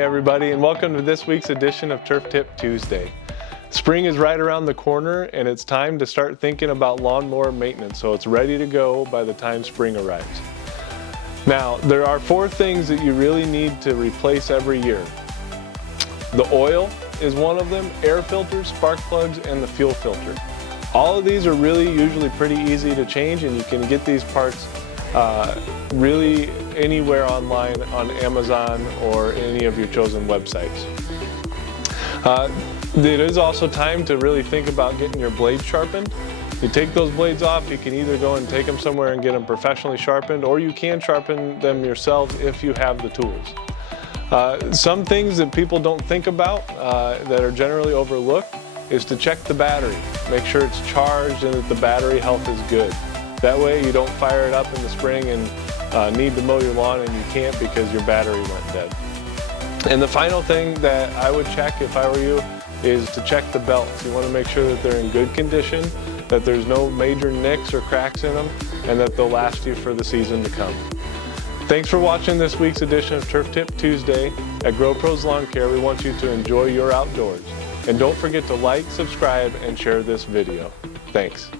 Hey everybody, and welcome to this week's edition of Turf Tip Tuesday. Spring is right around the corner and it's time to start thinking about lawnmower maintenance so it's ready to go by the time spring arrives. Now, there are 4 things that you really need to replace every year. The oil is one of them, air filters, spark plugs, and the fuel filter. All of these are really usually pretty easy to change, and you can get these parts really anywhere online on Amazon or any of your chosen websites. It is also time to really think about getting your blades sharpened. You take those blades off, you can either go and take them somewhere and get them professionally sharpened, or you can sharpen them yourself if you have the tools. Some things that people don't think about that are generally overlooked is to check the battery. Make sure it's charged and that the battery health is good. That way you don't fire it up in the spring and need to mow your lawn and you can't because your battery went dead. And the final thing that I would check if I were you is to check the belts. You want to make sure that they're in good condition, that there's no major nicks or cracks in them, and that they'll last you for the season to come. Thanks for watching this week's edition of Turf Tip Tuesday. At Grow Pros Lawn Care, we want you to enjoy your outdoors. And don't forget to like, subscribe, and share this video. Thanks.